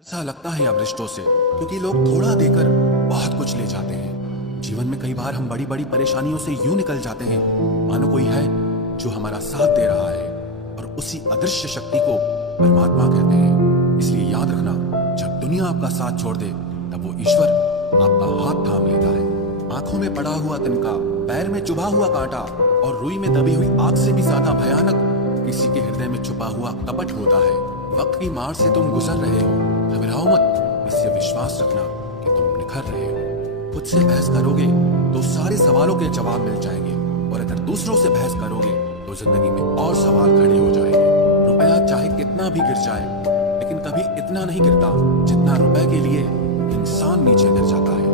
ऐसा लगता है अब रिश्तों से, क्योंकि लोग थोड़ा देकर बहुत कुछ ले जाते हैं। जीवन में कई बार हम बड़ी बड़ी परेशानियों से यूं निकल जाते हैं मानो कोई है जो हमारा साथ दे रहा है, और उसी अदृश्य शक्ति को परमात्मा कहते हैं। इसलिए याद रखना, जब दुनिया आपका साथ छोड़ दे तब वो ईश्वर आपका हाथ थाम लेता है। आंखों में पड़ा हुआ तिनका, पैर में चुभा हुआ कांटा और रुई में दबी हुई आग से भी ज्यादा भयानक किसी के हृदय में छुपा हुआ कपट होता है। वक्त की मार से तुम गुजर रहे हो, घबराओ मत, इससे विश्वास रखना कि तुम निखर रहे हो। खुद से बहस करोगे तो सारे सवालों के जवाब मिल जाएंगे, और अगर दूसरों से बहस करोगे तो जिंदगी में और सवाल खड़े हो जाएंगे। रुपया चाहे कितना भी गिर जाए, लेकिन कभी इतना नहीं गिरता जितना रुपए के लिए इंसान नीचे गिर जाता है।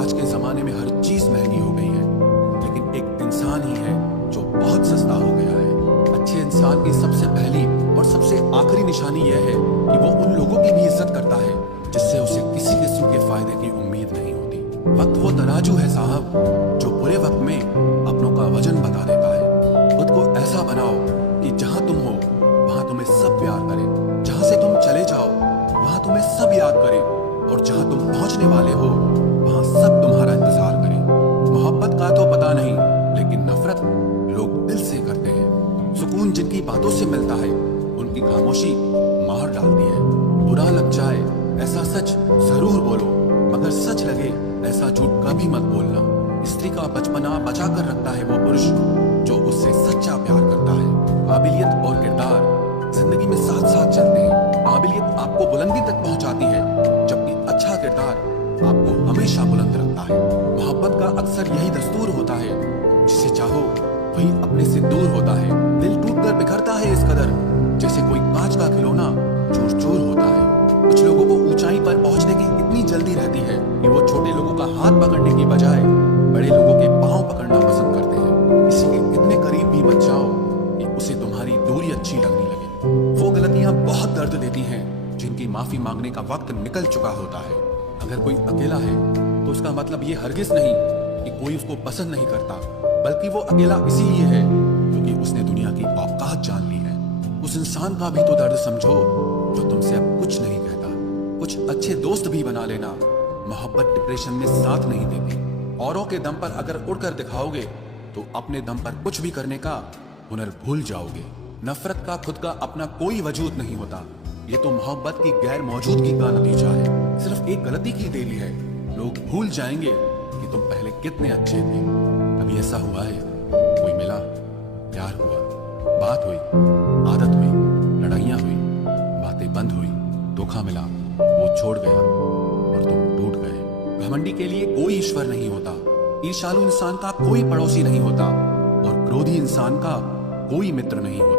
आज के जमाने में हर चीज महंगी हो गई है, लेकिन एक इंसान ही है जो बहुत सस्ता हो गया है। अच्छे इंसान की सबसे पहली और सबसे आखिरी निशानी यह है कि वो उन लोगों की भी इज्जत करता है जिससे उसे किसी किस्म के फायदे की उम्मीद नहीं होती। वक्त वो तराजू है साहब, जो बुरे वक्त में अपनों का वजन बता देता है। खुद को ऐसा बनाओ कि जहां तुम हो वहां तुम्हें सब प्यार करें, जहां से तुम चले जाओ वहां तुम्हें सब याद करें, और जहां तुम पहुंचने वाले हो वहां सब तुम्हारा इंतजार करें। मोहब्बत का तो पता नहीं, लेकिन नफरत लोग दिल से करते हैं। सुकून जिनकी बातों से मिलता है उनकी खामोशी मार डालती है। बुरा लग जाए ऐसा सच जरूर बोलो, मगर सच लगे ऐसा झूठ कभी मत बोलना। स्त्री का बचपना बचा कर रखता है वो पुरुष जो उससे सच्चा प्यार करता है। काबिलियत और किरदार जिंदगी में साथ साथ चलते हैं। काबिलियत आपको बुलंदी तक पहुंचाती है, जबकि अच्छा किरदार आपको हमेशा बुलंद रखता है। मोहब्बत का अक्सर यही दस्तूर होता है, जिसे चाहो वही अपने से दूर होता है। दिल टूटकर बिखरता है इस कदर, जैसे कोई कांच का खिलौना चूर चूर होता है। कुछ लोगों को ऊंचाई पर पहुंचने की इतनी जल्दी रहती है कि वो छोटे लोगों का हाथ पकड़ने की बजाय बड़े लोगों के पांव पकड़ना पसंद करते हैं। किसी के इतने करीब भी मत जाओ कि उसे तुम्हारी दूरी अच्छी लगने लगे। वो गलतियां बहुत दर्द देती हैं जिनकी माफी मांगने का वक्त निकल चुका होता है। अगर कोई अकेला है तो उसका मतलब ये हरगिज नहीं कि कोई उसको पसंद नहीं करता, बल्कि वो अकेला इसीलिए है क्योंकि उसने दुनिया की औकात जान ली है। उस इंसान का भी तो दर्द समझो जो तुमसे अब कुछ नहीं कहता। कुछ अच्छे दोस्त भी बना लेना, मोहब्बत डिप्रेशन में साथ नहीं देती। औरों के दम पर अगर उड़कर दिखाओगे तो अपने दम पर कुछ भी करने का हुनर भूल जाओगे। नफरत का खुद का अपना कोई वजूद नहीं होता, ये तो मोहब्बत की गैर मौजूदगी का नतीजा है। सिर्फ एक गलती की देरी है, लोग भूल जाएंगे कि तुम पहले कितने अच्छे थे। कभी ऐसा हुआ है कोई मिला, प्यार हुआ, बात हुई, आदत हुई, लड़ाइयां हुई, बातें बंद हुई, धोखा मिला, वो छोड़ गया और तुम टूट गए। घमंडी के लिए कोई ईश्वर नहीं होता, ईर्ष्यालु इंसान का कोई पड़ोसी नहीं होता, और क्रोधी इंसान का कोई मित्र नहीं होता।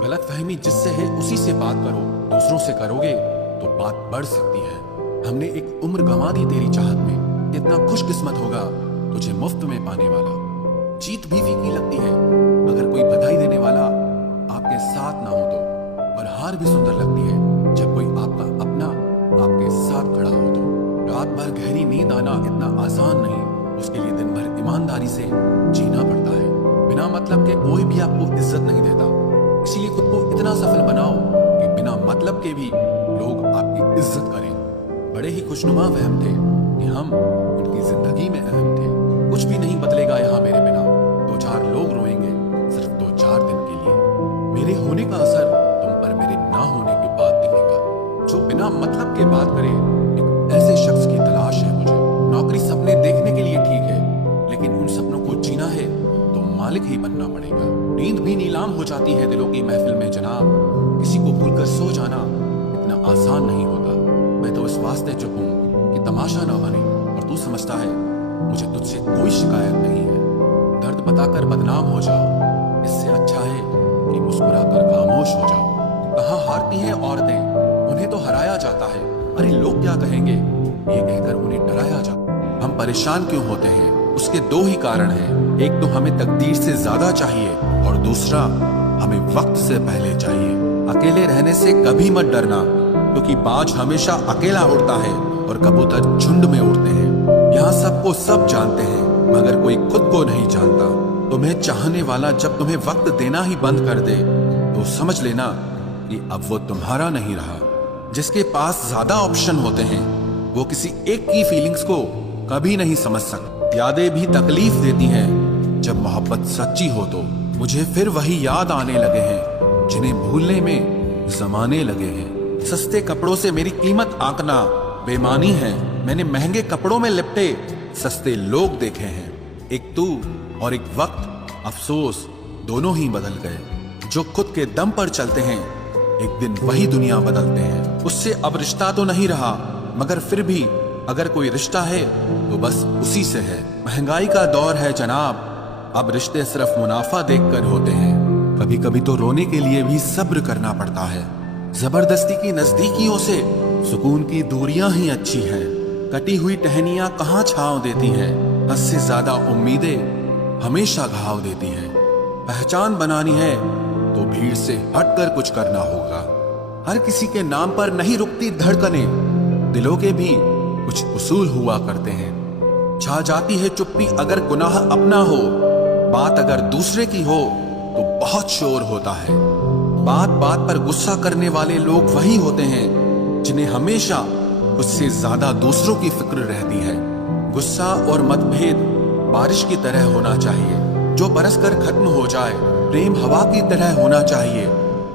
गलत फहमी जिससे है उसी से बात करो, दूसरों से करोगे तो बात बढ़ सकती है। हमने एक उम्र गंवा दी तेरी चाहत में, इतना खुशकिस्मत होगा तुझे मुफ्त में पाने वाला। जीत भी फीकी लगती है अगर कोई बधाई देने वाला आपके साथ ना हो तो, और हार भी सुंदर लगती है जब कोई आपका अपना आपके साथ खड़ा हो तो। रात भर गहरी नींद आना इतना आसान नहीं, उसके लिए दिन भर ईमानदारी से जीना पड़ता है। बिना मतलब के कोई भी आपको इज्जत नहीं देता, इसीलिए खुद को इतना सफल बनाओ कि बिना मतलब के भी लोग आपकी इज्जत करें। बड़े ही खुशनुमा वहम थे कि हम उनकी जिंदगी में अहम थे। कुछ भी नहीं बदलेगा यहाँ मेरे बिना, दो चार लोग रोएंगे सिर्फ 2-4 दिन के लिए। मेरे होने का असर तुम पर मेरे ना होने के बाद दिखेगा। जो बिना मतलब के बात करे, एक ऐसे शख्स की तलाश है मुझे। नौकरी सपने देखने के लिए ठीक है, लेकिन उन सपनों को जीना है तो मालिक ही बनना पड़ेगा। नींद भी नीलाम हो जाती है दिलों की महफिल में जनाब, किसी को भूलकर सो जाना इतना आसान नहीं होता। मैं तो इस वास्ते चुप हूँ कि तमाशा ना बने, और तू समझता है मुझे तुझसे कोई शिकायत नहीं है। दर्द बताकर बदनाम हो जाओ, इससे अच्छा है कि मुस्कुराकर खामोश हो जाओ। कहाँ हारती हैं औरतें, उन्हें तो हराया जाता है। अरे लोग क्या कहेंगे, ये कहकर उन्हें डराया जाता। हम परेशान क्यों होते हैं, उसके 2 ही कारण हैं। एक तो हमें तकदीर से ज्यादा चाहिए, और दूसरा हमें वक्त से पहले चाहिए। अकेले रहने से कभी मत डरना, क्योंकि बाज हमेशा अकेला उड़ता है और कबूतर झुंड में उड़ते हैं। यहाँ सबको सब जानते हैं, मगर कोई खुद को नहीं जानता। तुम्हें चाहने वाला जब तुम्हें वक्त देना ही बंद कर दे तो समझ लेना कि अब वो तुम्हारा नहीं रहा, जिसके पास ज्यादा ऑप्शन होते हैं वो किसी एक की फीलिंग्स को कभी नहीं समझ सकता। यादें भी तकलीफ देती हैं, जब मोहब्बत सच्ची हो तो मुझे फिर वही याद आने लगे हैं जिन्हें भूलने में जमाने लगे हैं। सस्ते कपड़ों से मेरी कीमत आंकना बेमानी है। मैंने महंगे कपड़ों में लिपटे सस्ते लोग देखे हैं। एक तू और एक वक्त, अफसोस दोनों ही बदल गए। जो खुद के दम पर चलते हैं एक दिन वही दुनिया बदलते हैं। उससे अब रिश्ता तो नहीं रहा, मगर फिर भी अगर कोई रिश्ता है तो बस उसी से है। महंगाई का दौर है जनाब, अब रिश्ते सिर्फ मुनाफा देखकर होते हैं। कभी कभी तो रोने के लिए भी सब्र करना पड़ता है। जबरदस्ती की नजदीकियों से सुकून की दूरियां ही अच्छी हैं। कटी हुई टहनियां कहाँ छांव देती हैं, हद से ज्यादा उम्मीदें हमेशा घाव देती हैं। पहचान बनानी है तो भीड़ से हटकर कुछ करना होगा। हर किसी के नाम पर नहीं रुकती धड़कनें, दिलों के भी कुछ उसूल हुआ करते हैं। छा जाती है चुप्पी अगर गुनाह अपना हो, बात अगर दूसरे की हो तो बहुत शोर होता है। बात बात पर गुस्सा करने वाले लोग वही होते हैं जिन्हें हमेशा उससे ज्यादा दूसरों की फिक्र रहती है। गुस्सा और मतभेद बारिश की तरह होना चाहिए, जो बरसकर खत्म हो जाए। प्रेम हवा की तरह होना चाहिए,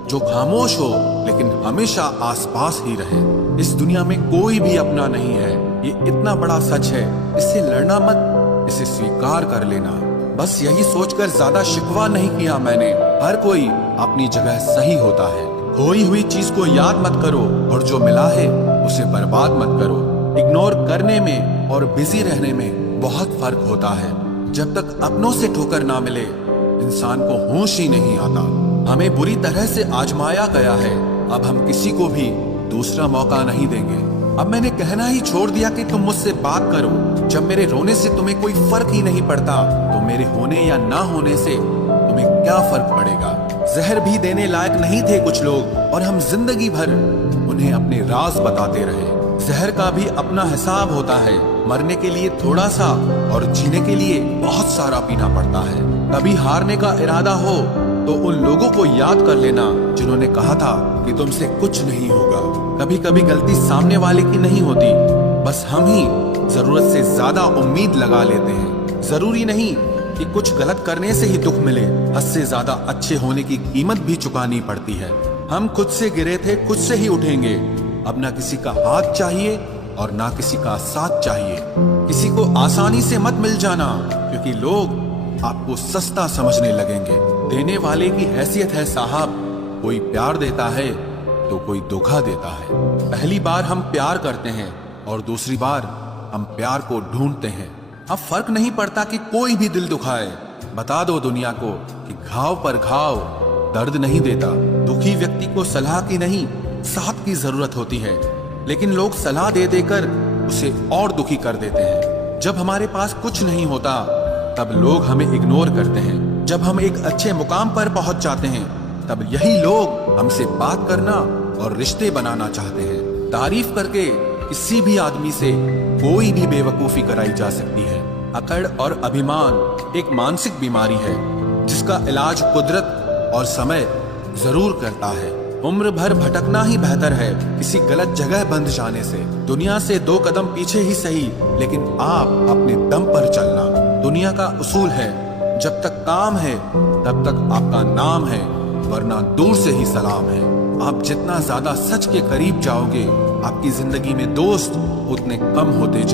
जो खामोश हो लेकिन हमेशा आसपास ही रहे। इस दुनिया में कोई भी अपना नहीं है, ये इतना बड़ा सच है। इससे लड़ना मत, इसे स्वीकार कर लेना। बस यही सोचकर ज्यादा शिकवा नहीं किया मैंने। हर कोई अपनी जगह सही होता है। खोई हुई चीज को याद मत करो और जो मिला है उसे बर्बाद मत करो। इग्नोर करने में और बिजी रहने में बहुत फर्क होता है। जब तक अपनों से ठोकर ना मिले इंसान को होश ही नहीं आता। हमें बुरी तरह से आजमाया गया है, अब हम किसी को भी दूसरा मौका नहीं देंगे। अब मैंने कहना ही छोड़ दिया कि तुम मुझसे बात करो। जब मेरे रोने से तुम्हें कोई फर्क ही नहीं पड़ता तो मेरे होने या ना होने से तुम्हें क्या फर्क पड़ेगा। जहर भी देने लायक नहीं थे कुछ लोग और हम जिंदगी भर उन्हें अपने राज बताते रहे। जहर का भी अपना हिसाब होता है, मरने के लिए थोड़ा सा और जीने के लिए बहुत सारा पीना पड़ता है। कभी हारने का इरादा हो तो उन लोगों को याद कर लेना जिन्होंने कहा था कि तुमसे कुछ नहीं होगा। कभी कभी गलती सामने वाले की नहीं होती, बस हम ही जरूरत से ज्यादा उम्मीद लगा लेते हैं। जरूरी नहीं कि कुछ गलत करने से ही दुख मिले, हद से ज्यादा अच्छे होने की कीमत भी चुकानी पड़ती है। हम खुद से गिरे थे, खुद से ही उठेंगे। अब ना किसी का हाथ चाहिए और ना किसी का साथ चाहिए। किसी को आसानी से मत मिल जाना, क्योंकि लोग आपको सस्ता समझने लगेंगे। देने वाले की हैसियत है साहब, कोई प्यार देता है तो कोई धोखा देता है। पहली बार हम प्यार करते हैं और दूसरी बार हम प्यार को ढूंढते हैं। अब फर्क नहीं पड़ता कि कोई भी दिल दुखाए। बता दो दुनिया को कि घाव पर घाव दर्द नहीं देता। दुखी व्यक्ति को सलाह की नहीं, साथ की जरूरत होती है, लेकिन लोग सलाह दे देकर उसे और दुखी कर देते हैं। जब हमारे पास कुछ नहीं होता तब लोग हमें इग्नोर करते हैं। जब हम एक अच्छे मुकाम पर पहुंच जाते हैं तब यही लोग हमसे बात करना और रिश्ते बनाना चाहते हैं। तारीफ करके किसी भी आदमी से कोई भी बेवकूफी कराई जा सकती है। अकड़ और अभिमान एक मानसिक बीमारी है जिसका इलाज कुदरत और समय जरूर करता है। उम्र भर भटकना ही बेहतर है किसी गलत जगह बंध जाने से। दुनिया से 2 कदम पीछे ही सही, लेकिन आप अपने दम पर चलना। दुनिया का उसूल है, जब तक काम है तब तक आपका नाम है, वरना दूर से ही सलाम है। आप जितना ज्यादा सच के करीब जाओगे आपकी जिंदगी में दोस्त उतने कम होते जाएंगे।